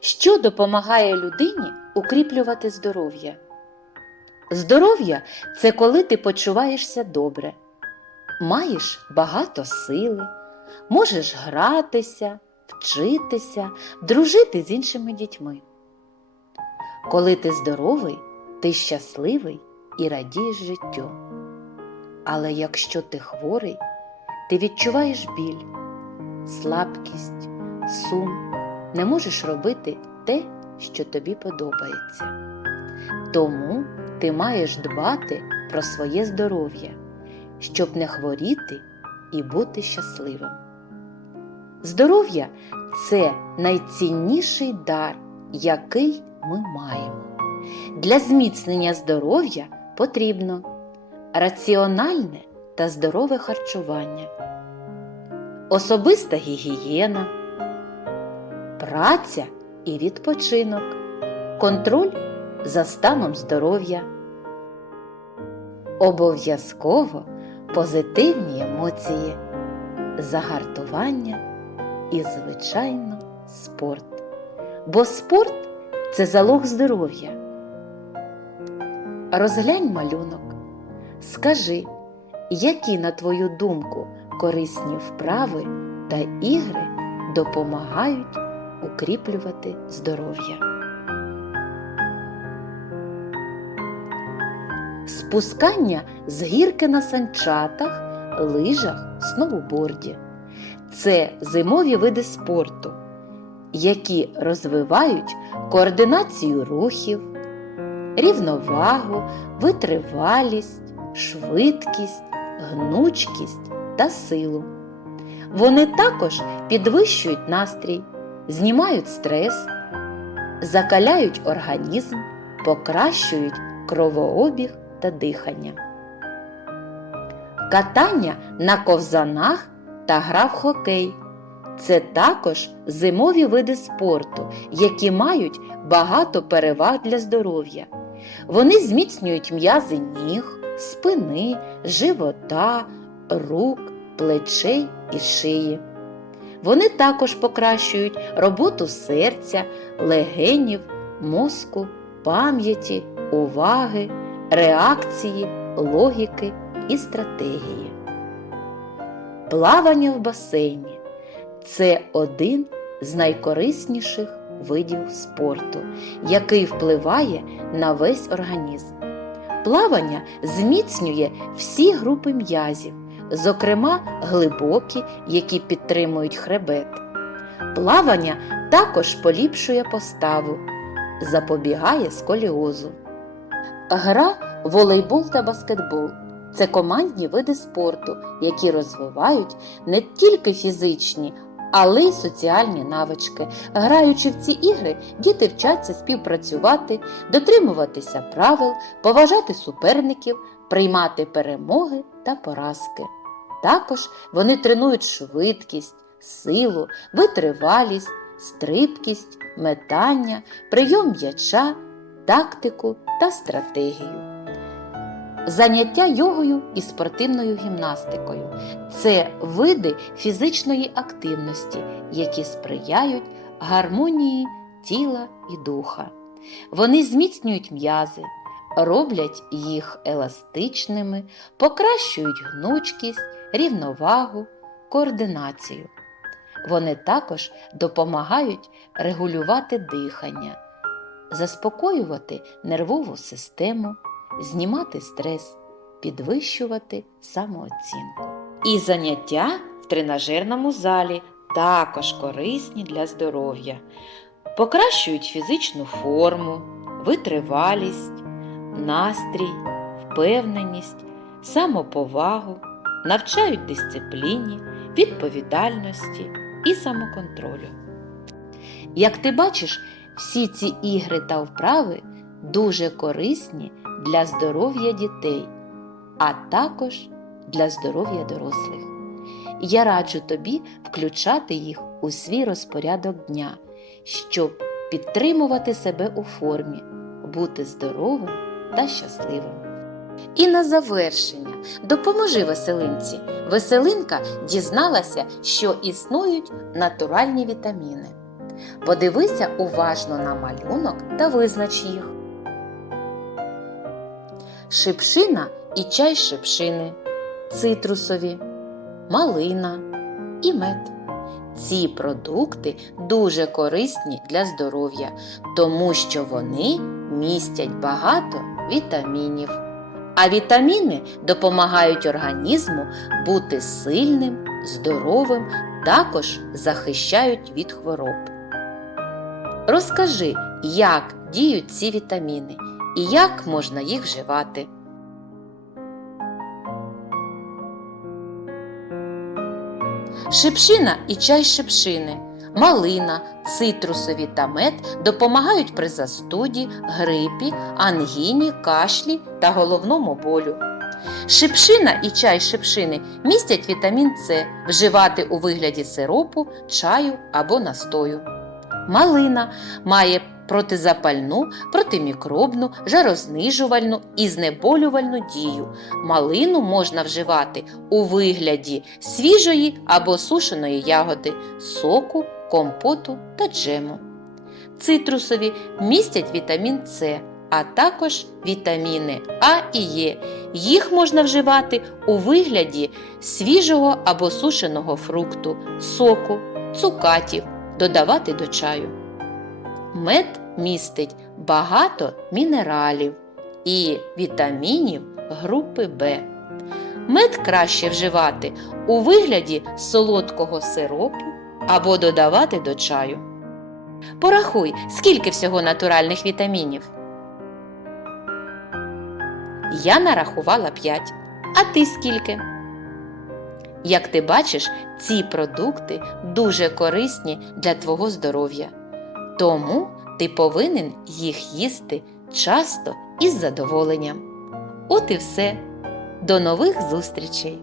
Що допомагає людині укріплювати здоров'я? Здоров'я це коли ти почуваєшся добре, маєш багато сили, можеш гратися, вчитися, дружити з іншими дітьми. Коли ти здоровий, ти щасливий і радієш життю. Але якщо ти хворий, ти відчуваєш біль, слабкість, сум, не можеш робити те, що тобі подобається. Тому ти маєш дбати про своє здоров'я, щоб не хворіти і бути щасливим. Здоров'я це найцінніший дар, який ми маємо. Для зміцнення здоров'я потрібно раціональне та здорове харчування, особиста гігієна, праця і відпочинок, контроль за станом здоров'я. Обов'язково позитивні емоції, загартування і, звичайно, спорт. Бо спорт це залог здоров'я. Розглянь малюнок. Скажи, які, на твою думку, корисні вправи та ігри допомагають укріплювати здоров'я. Спускання з гірки на санчатах, лижах, сноуборді. Це зимові види спорту, які розвивають координацію рухів, рівновагу, витривалість, швидкість, гнучкість та силу. Вони також підвищують настрій, знімають стрес, закаляють організм, покращують кровообіг та дихання. Катання на ковзанах та гра в хокей. Це також зимові види спорту, які мають багато переваг для здоров'я. Вони зміцнюють м'язи ніг, спини, живота, рук, плечей і шиї. Вони також покращують роботу серця, легенів, мозку, пам'яті, уваги, реакції, логіки і стратегії. Плавання в басейні це один з найкорисніших видів спорту, який впливає на весь організм. Плавання зміцнює всі групи м'язів, зокрема глибокі, які підтримують хребет. Плавання також поліпшує поставу, запобігає сколіозу. Гра волейбол та баскетбол це командні види спорту, які розвивають не тільки фізичні, але й соціальні навички. Граючи в ці ігри, діти вчаться співпрацювати, дотримуватися правил, поважати суперників, приймати перемоги та поразки. Також вони тренують швидкість, силу, витривалість, стрибкість, метання, прийом м'яча, тактику та стратегію. Заняття йогою і спортивною гімнастикою це види фізичної активності, які сприяють гармонії тіла і духа. Вони зміцнюють м'язи, роблять їх еластичними, покращують гнучкість, рівновагу, координацію. Вони також допомагають регулювати дихання, заспокоювати нервову систему, знімати стрес, підвищувати самооцінку. І заняття в тренажерному залі також корисні для здоров'я, покращують фізичну форму, витривалість, настрій, впевненість, самоповагу, навчають дисципліні, відповідальності і самоконтролю. Як ти бачиш, всі ці ігри та вправи дуже корисні для здоров'я дітей, а також для здоров'я дорослих. Я раджу тобі включати їх у свій розпорядок дня, щоб підтримувати себе у формі, бути здоровим та щасливим. І на завершення допоможи веселинці. Веселинка дізналася, що існують натуральні вітаміни. Подивися уважно на малюнок та визнач їх. Шипшина і чай шипшини, цитрусові, малина і мед. Ці продукти дуже корисні для здоров'я, тому що вони містять багато вітамінів. А вітаміни допомагають організму бути сильним, здоровим, також захищають від хвороб. Розкажи, як діють ці вітаміни і як можна їх вживати. Шипшина і чай шипшини, малина, цитрусові та мед допомагають при застуді, грипі, ангіні, кашлі та головному болю. Шипшина і чай шипшини містять вітамін С, вживати у вигляді сиропу, чаю або настою. Малина має протизапальну, протимікробну, жарознижувальну і знеболювальну дію. Малину можна вживати у вигляді свіжої або сушеної ягоди, соку, компоту та джему. Цитрусові містять вітамін С, а також вітаміни А і Е. Їх можна вживати у вигляді свіжого або сушеного фрукту, соку, цукатів, додавати до чаю. Мед містить багато мінералів і вітамінів групи В. Мед краще вживати у вигляді солодкого сиропу або додавати до чаю. Порахуй, скільки всього натуральних вітамінів. Я нарахувала 5. А ти скільки? Як ти бачиш, ці продукти дуже корисні для твого здоров'я. Тому ти повинен їх їсти часто і з задоволенням. От і все. До нових зустрічей!